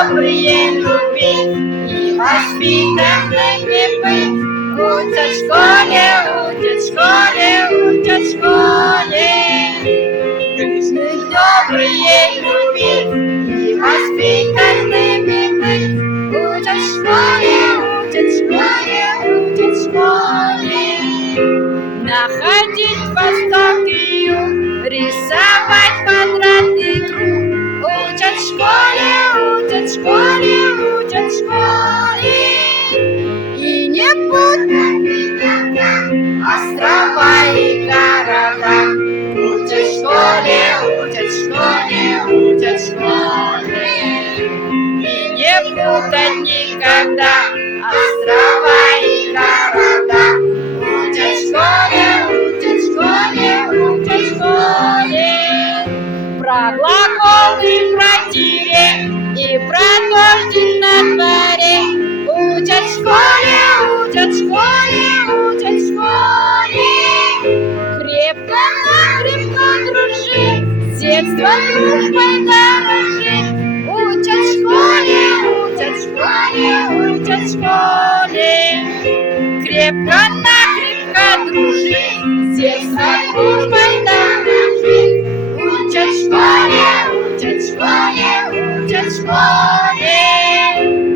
добрые любить и воспитанными быть. Учат в школе, учат в школе, учат в школе. Книжны добрые любить и воспитанными быть. Учат в школе, учат в школе, учат в школе. Находить восток и юг, рисовать квадратный круг. Учат в школе, учат в школе, учат в школе. И не путать никогда острова и города. Учат в школе, учат в школе, учат в школе. И не путать никогда острова и города. Учат в школе, учат в школе, учат в школе. Про глаголы, про тире и про дождик на дворе. Учат в школе, учат в школе, учат в школе. Крепко-накрепко дружи, с детства дружбой дорожи. Учат в школе, учат в школе, учат в школе. Крепко